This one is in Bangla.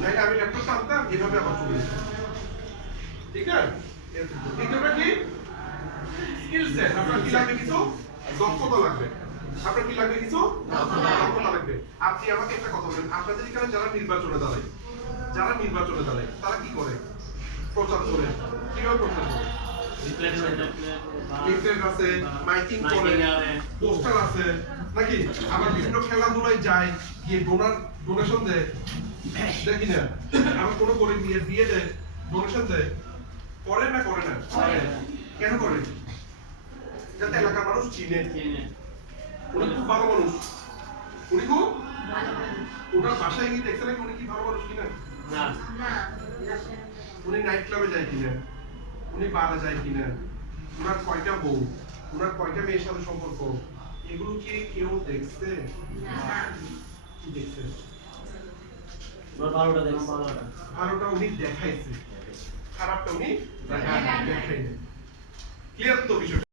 নাইলে আমি ল্যাপটপ টানতাম এভাবে আবার চলে যেতাম। ঠিক আছে? দ্বিতীয়টা কি? Skill set. আপনার কি লাগবে কিছু? দক্ষতা লাগবে। আপনার কি লাগবে কিছু? দক্ষতা লাগবে। আপনি আমাকে একটা কথা বলেন, আপনাদের এখানে যারা নির্বাচনে দাঁড়ায়, তারা কি করে? প্রচার করে। কিভাবে প্রচার করে? লিফলেট আছে, মাইকিং করে, পোস্টার আছে, নাকি? আবার বিভিন্ন খেলাধুলায় যায়, গিয়ে ডোনেশন দেয়, দেখি না? আবার কোনো করে নিয়ে দিয়ে দেয়, ডোনেশন দেয়, করে না করে না? কেন করে? যাতে এলাকার মানুষ চিনে। উনি খুব ভালো মানুষ। উনি খুব ওনার বাসায় গিয়ে দেখতে নাকি উনি কি ভালো মানুষ কিনা? না। উনি নাইট ক্লাবে যায় কিনা? উনি বারে যায় কিনা? উনার কয়টা বউ? উনার কয়টা মেয়ের সাথে সম্পর্ক? এগুলো কি কেউ দেখছে? কি দেখছে? ভালোটা উনি দেখাইছে, খারাপটা উনি দেখাইনি। ক্লিয়ার তো বিষয়?